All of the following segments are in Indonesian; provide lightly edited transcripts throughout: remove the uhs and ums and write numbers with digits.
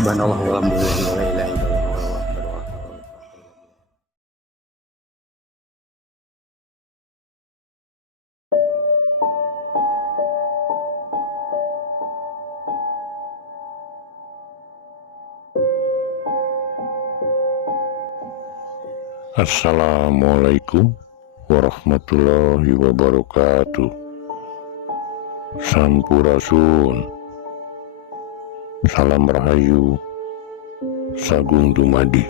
Subhanallah walhamdulillah wa la ilaha illallah. Assalamualaikum warahmatullahi wabarakatuh. Sampurasun, salam rahayu, sagung dumadi.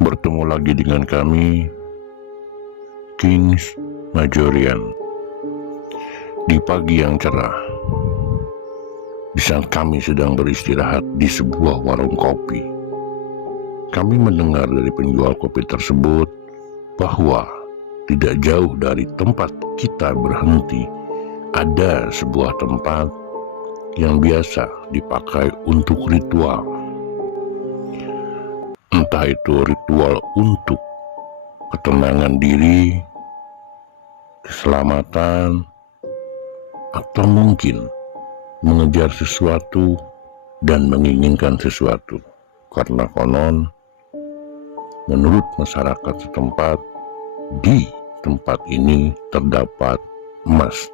Bertemu lagi dengan kami, Kings Majorian, di pagi yang cerah, di saat kami sedang beristirahat di sebuah warung kopi. Kami mendengar dari penjual kopi tersebut bahwa tidak jauh dari tempat kita berhenti ada sebuah tempat yang biasa dipakai untuk ritual. Entah itu ritual untuk ketenangan diri, keselamatan, atau mungkin mengejar sesuatu dan menginginkan sesuatu. Karena konon menurut masyarakat setempat, di tempat ini terdapat emas.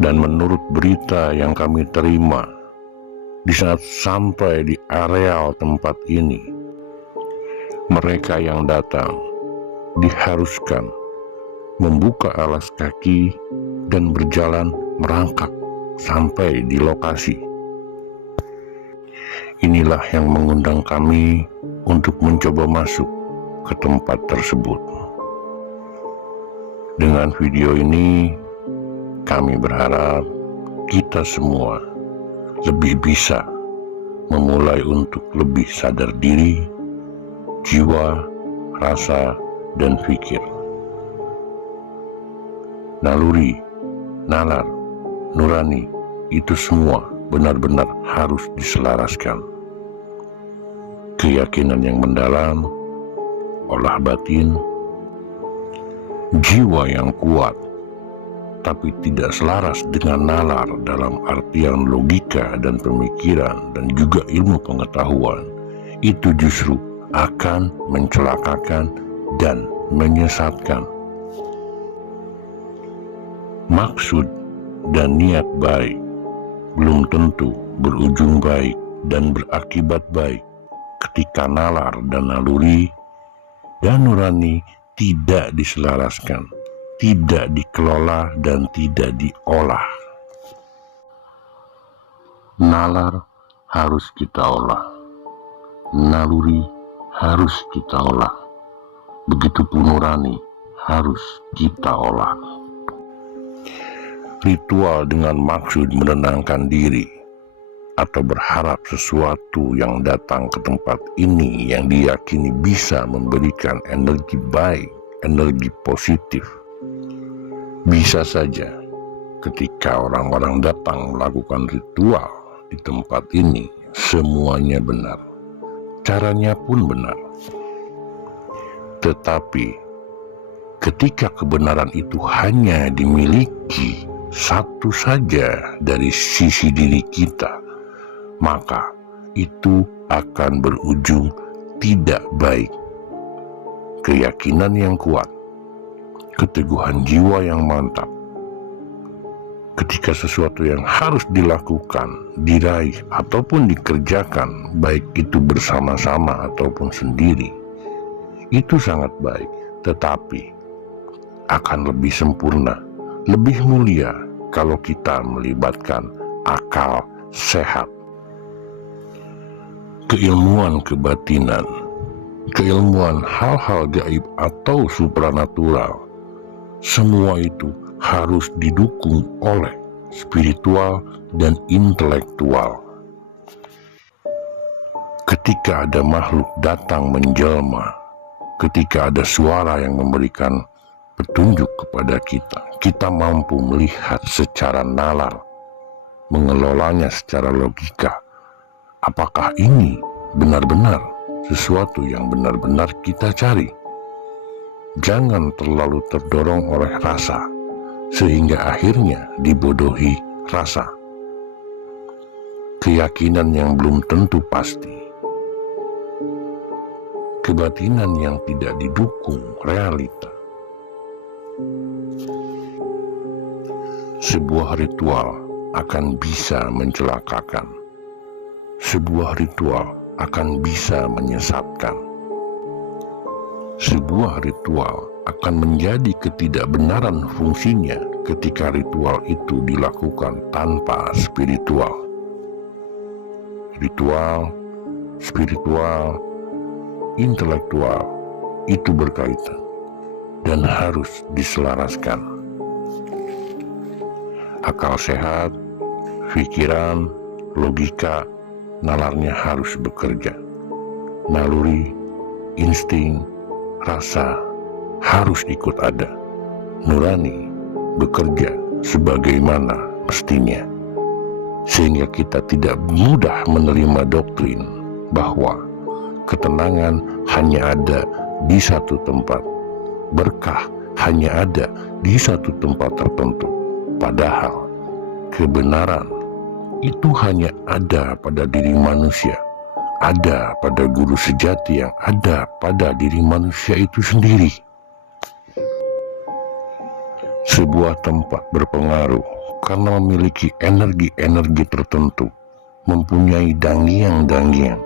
Dan menurut berita yang kami terima, di saat sampai di areal tempat ini, mereka yang datang diharuskan membuka alas kaki dan berjalan merangkak sampai di lokasi. Inilah yang mengundang kami untuk mencoba masuk ke tempat tersebut. Dengan video ini, kami berharap kita semua lebih bisa memulai untuk lebih sadar diri, jiwa, rasa, dan pikir. Naluri, nalar, nurani, itu semua benar-benar harus diselaraskan. Keyakinan yang mendalam, olah batin, jiwa yang kuat, tapi tidak selaras dengan nalar dalam artian logika dan pemikiran dan juga ilmu pengetahuan, itu justru akan mencelakakan dan menyesatkan. Maksud dan niat baik belum tentu berujung baik dan berakibat baik ketika nalar dan naluri dan nurani tidak diselaraskan, tidak dikelola dan tidak diolah. Nalar harus kita olah, naluri harus kita olah, begitupun nurani harus kita olah. Ritual dengan maksud menenangkan diri atau berharap sesuatu yang datang ke tempat ini yang diyakini bisa memberikan energi baik, energi positif. Bisa saja ketika orang-orang datang melakukan ritual di tempat ini, semuanya benar, caranya pun benar. Tetapi ketika kebenaran itu hanya dimiliki satu saja dari sisi diri kita, maka itu akan berujung tidak baik. Keyakinan yang kuat, keteguhan jiwa yang mantap, ketika sesuatu yang harus dilakukan, diraih, ataupun dikerjakan, baik itu bersama-sama ataupun sendiri, itu sangat baik, tetapi akan lebih sempurna, lebih mulia kalau kita melibatkan akal sehat. Keilmuan kebatinan, keilmuan hal-hal gaib atau supranatural, semua itu harus didukung oleh spiritual dan intelektual. Ketika ada makhluk datang menjelma, ketika ada suara yang memberikan petunjuk kepada kita, kita mampu melihat secara nalar, mengelolanya secara logika. Apakah ini benar-benar sesuatu yang benar-benar kita cari? Jangan terlalu terdorong oleh rasa, sehingga akhirnya dibodohi rasa. keyakinan yang belum tentu pasti, kebatinan yang tidak didukung realita. Sebuah ritual akan bisa mencelakakan. Sebuah ritual akan bisa menyesatkan. Sebuah ritual akan menjadi ketidakbenaran fungsinya ketika ritual itu dilakukan tanpa spiritual. Ritual, spiritual, intelektual itu berkaitan dan harus diselaraskan. Akal sehat, pikiran, logika, nalarnya harus bekerja. Naluri, insting, rasa harus ikut ada. Nurani bekerja sebagaimana mestinya. Sehingga kita tidak mudah menerima doktrin bahwa ketenangan hanya ada di satu tempat, berkah hanya ada di satu tempat tertentu. Padahal kebenaran itu hanya ada pada diri manusia, ada pada guru sejati yang ada pada diri manusia itu sendiri. Sebuah tempat berpengaruh karena memiliki energi-energi tertentu, mempunyai dangiang-dangiang.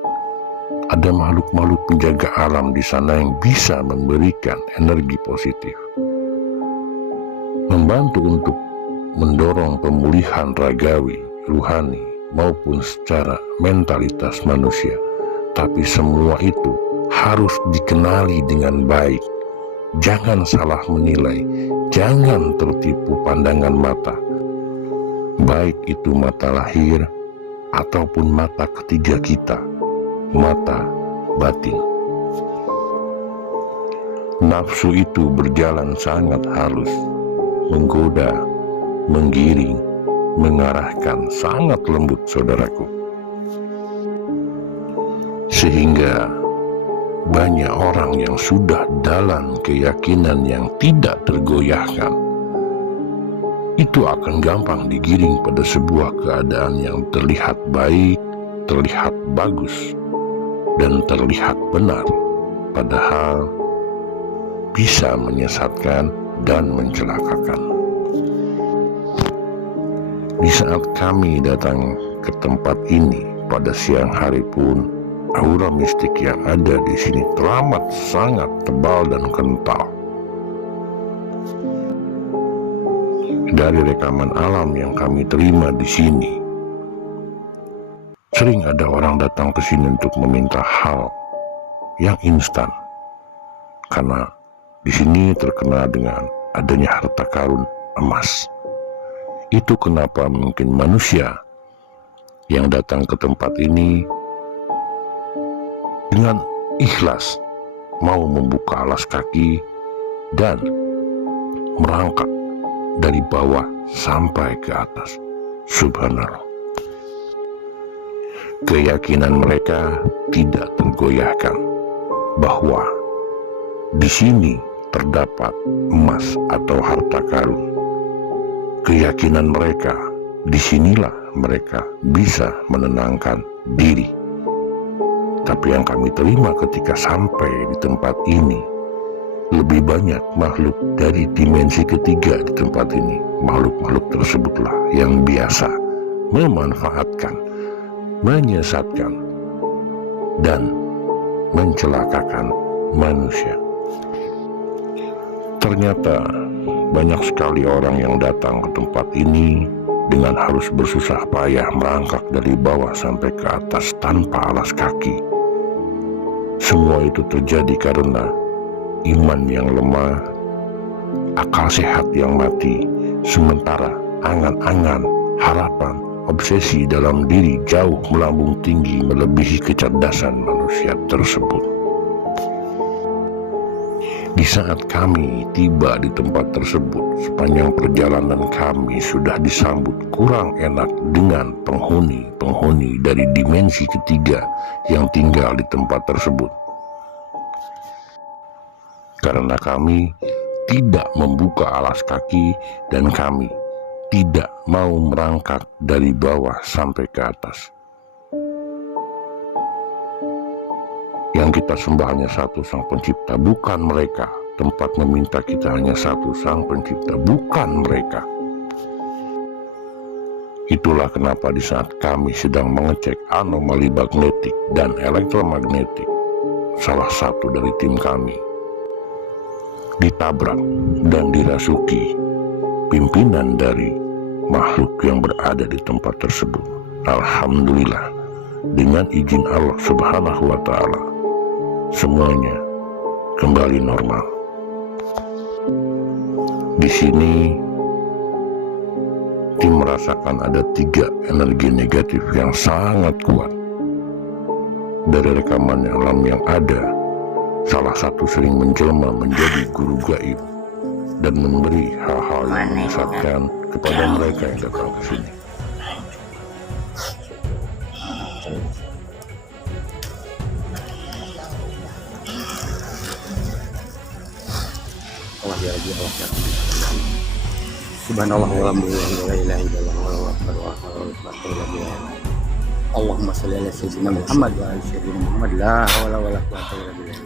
Ada makhluk-makhluk penjaga alam di sana yang bisa memberikan energi positif, membantu untuk mendorong pemulihan ragawi, ruhani, maupun secara mentalitas manusia. Tapi semua itu harus dikenali dengan baik. Jangan salah menilai, jangan tertipu pandangan mata, baik itu mata lahir ataupun mata ketiga kita, mata batin. Nafsu itu berjalan sangat halus, menggoda, menggiring, mengarahkan sangat lembut, saudaraku. Sehingga banyak orang yang sudah dalam keyakinan yang tidak tergoyahkan, itu akan gampang digiring pada sebuah keadaan yang terlihat baik, terlihat bagus, dan terlihat benar, padahal bisa menyesatkan dan mencelakakan. Di saat kami datang ke tempat ini pada siang hari pun, aura mistik yang ada di sini teramat sangat tebal dan kental. Dari rekaman alam yang kami terima di sini, sering ada orang datang ke sini untuk meminta hal yang instan, karena di sini terkenal dengan adanya harta karun emas. Itu kenapa mungkin manusia yang datang ke tempat ini dengan ikhlas mau membuka alas kaki dan merangkak dari bawah sampai ke atas. Subhanallah. Keyakinan mereka tidak tergoyahkan bahwa di sini terdapat emas atau harta karun. Keyakinan mereka, disinilah mereka bisa menenangkan diri. Tapi yang kami terima ketika sampai di tempat ini, lebih banyak makhluk dari dimensi ketiga di tempat ini. Makhluk-makhluk tersebutlah yang biasa memanfaatkan, menyesatkan, dan mencelakakan manusia. Ternyata banyak sekali orang yang datang ke tempat ini dengan harus bersusah payah merangkak dari bawah sampai ke atas tanpa alas kaki. Semua itu terjadi karena iman yang lemah, akal sehat yang mati, sementara angan-angan, harapan, obsesi dalam diri jauh melambung tinggi melebihi kecerdasan manusia tersebut. Di saat kami tiba di tempat tersebut, sepanjang perjalanan kami sudah disambut kurang enak dengan penghuni dari dimensi ketiga yang tinggal di tempat tersebut. Karena kami tidak membuka alas kaki dan kami tidak mau merangkak dari bawah sampai ke atas. Yang kita sembah hanya satu Sang Pencipta, bukan mereka. Tempat meminta kita hanya satu Sang Pencipta, bukan mereka. Itulah kenapa di saat kami sedang mengecek anomali magnetik dan elektromagnetik, salah satu dari tim kami ditabrak dan dirasuki pimpinan dari makhluk yang berada di tempat tersebut. Alhamdulillah, dengan izin Allah Subhanahu wa Ta'ala, semuanya kembali normal. Di sini tim merasakan ada 3 energi negatif yang sangat kuat. Dari rekaman alam yang ada, salah satu sering menjelma menjadi guru gaib dan memberi hal-hal yang menyesatkan kepada mereka yang datang ke sini. Allah ya Rabbi, Allah ya Rabbi. Subhanallah walhamdulillah wa la ilaha illallah wallahu akbar wallahu akbar. Allahumma shalli ala sayyidina Muhammad wa ala sayyidina Muhammad, la haula wala quwwata illa billah.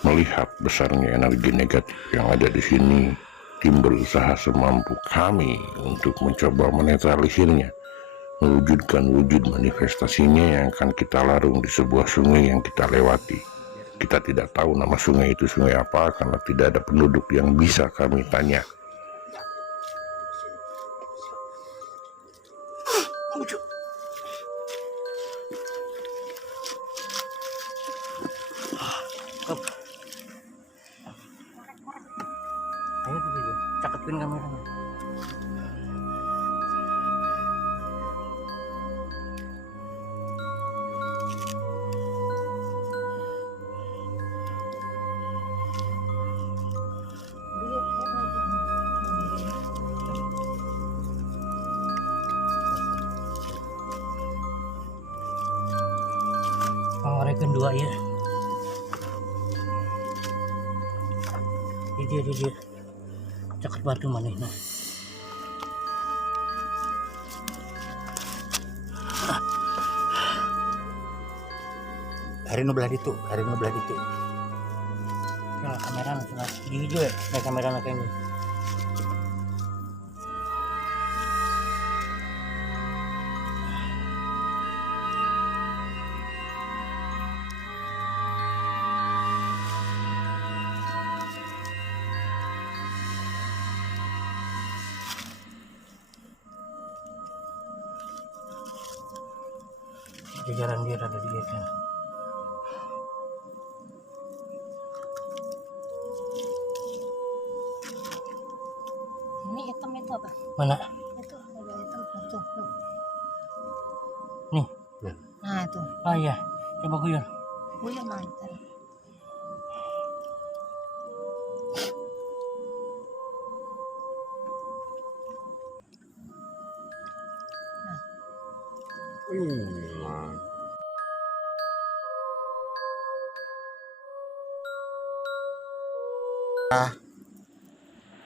Melihat besarnya energi negatif yang ada di sini, tim berusaha semampu kami untuk mencoba menetralisirnya, mewujudkan wujud manifestasinya yang akan kita larung di sebuah sungai yang kita lewati. Kita tidak tahu nama sungai itu sungai apa karena tidak ada penduduk yang bisa kami tanya. Ayo tuh, caketin kamera. Pangrekeun 2 ya. Di dia. Caket batu manehna. Hari nu belah ditu. Nah, kamera na di hijau ya, nah kamera na kayak ini. Jajaran dia ada di kan. Ini hitam itu apa? Mana? Itu ada hitam tuh. Nih. Nah itu. Oh iya, coba guyur. Buyur mantan.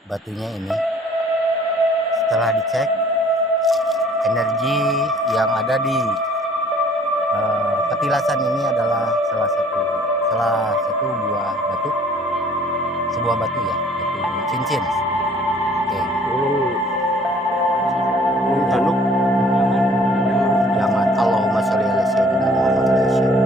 Batunya ini setelah dicek energi yang ada di petilasan ini adalah salah satu sebuah batu ya, batu cincin. Oke. Januk Yaman. Allahumma sholli ala sayyidina Muhammad wa ala sayyidina.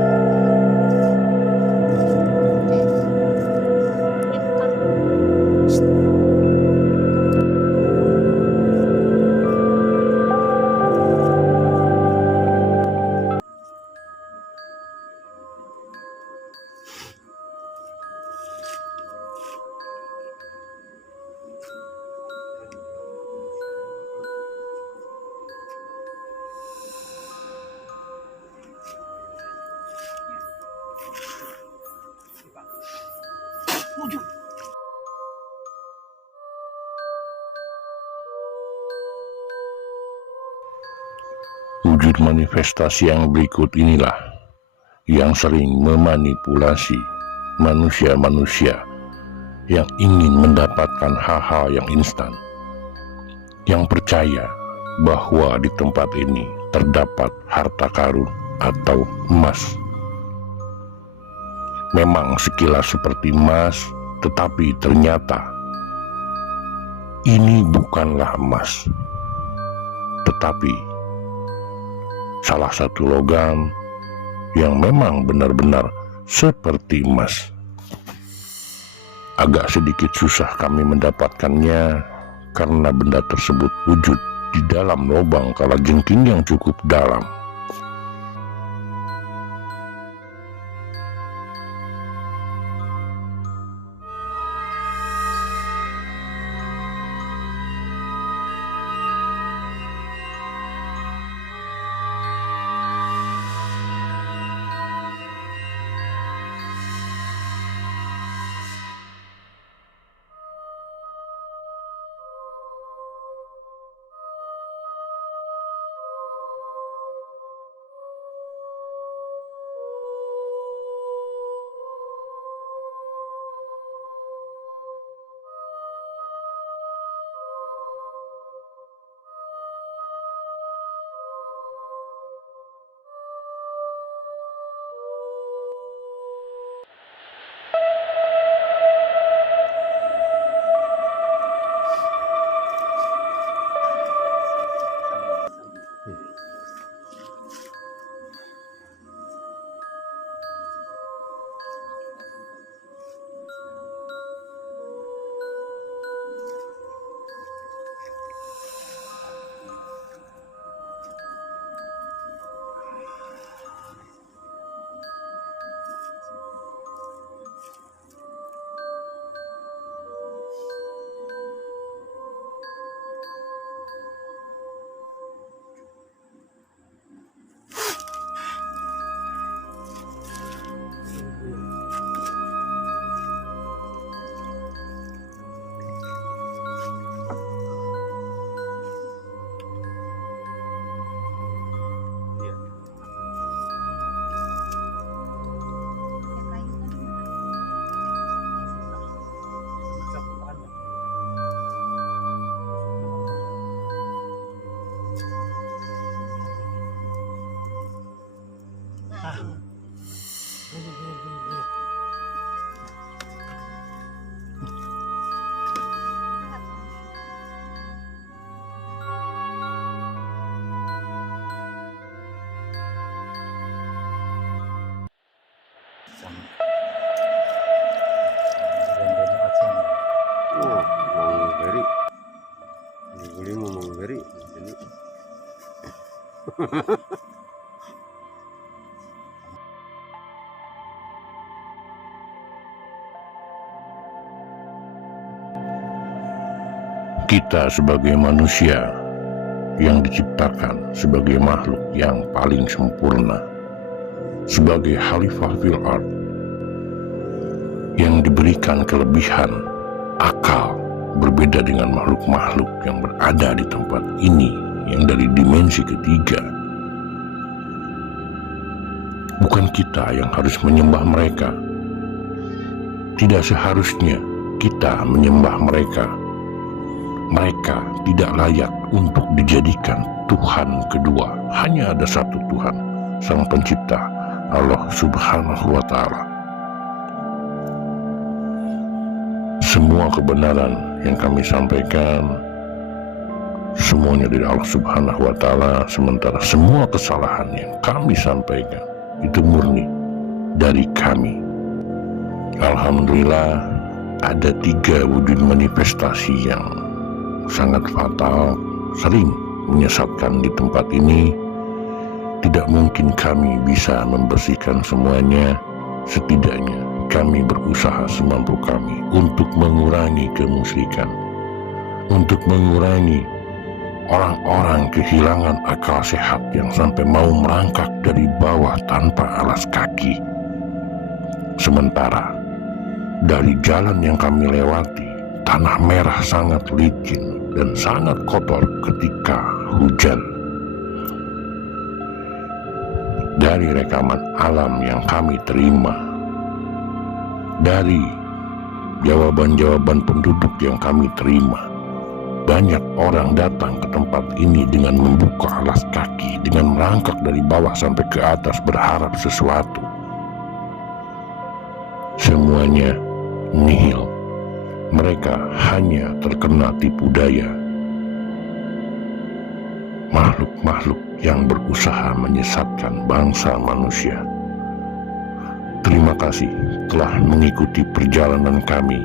Wujud manifestasi yang berikut inilah yang sering memanipulasi manusia-manusia yang ingin mendapatkan hal-hal yang instan, yang percaya bahwa di tempat ini terdapat harta karun atau emas. Memang sekilas seperti emas, tetapi ternyata ini bukanlah emas, tetapi salah satu logam yang memang benar-benar seperti emas. Agak sedikit susah kami mendapatkannya karena benda tersebut wujud di dalam lubang kalajengking yang cukup dalam. Oh, mau beri. Beli mau beri. Ini. Kita sebagai manusia yang diciptakan sebagai makhluk yang paling sempurna, sebagai khalifah fil ard, yang diberikan kelebihan akal berbeda dengan makhluk-makhluk yang berada di tempat ini yang dari dimensi ketiga. Bukan kita yang harus menyembah mereka. Tidak seharusnya kita menyembah mereka. Mereka tidak layak untuk dijadikan Tuhan kedua. Hanya ada satu Tuhan, Sang Pencipta, Allah Subhanahu wa Ta'ala. Semua kebenaran yang kami sampaikan semuanya dari Allah Subhanahu wa Ta'ala, sementara semua kesalahan yang kami sampaikan itu murni dari kami. Alhamdulillah, ada 3 wujud manifestasi yang sangat fatal sering menyesatkan di tempat ini. Tidak mungkin kami bisa membersihkan semuanya. Setidaknya kami berusaha semampu kami untuk mengurangi kemusyrikan, untuk mengurangi orang-orang kehilangan akal sehat yang sampai mau merangkak dari bawah tanpa alas kaki. Sementara dari jalan yang kami lewati, tanah merah sangat licin dan sangat kotor ketika hujan. Dari rekaman alam yang kami terima, dari jawaban-jawaban penduduk yang kami terima, banyak orang datang ke tempat ini dengan membuka alas kaki, dengan merangkak dari bawah sampai ke atas berharap sesuatu. Semuanya nihil. Mereka hanya terkena tipu daya. Makhluk-makhluk yang berusaha menyesatkan bangsa manusia. Terima kasih telah mengikuti perjalanan kami.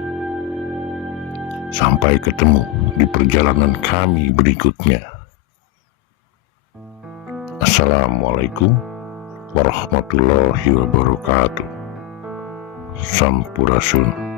Sampai ketemu di perjalanan kami berikutnya. Assalamualaikum warahmatullahi wabarakatuh. Sampurasun.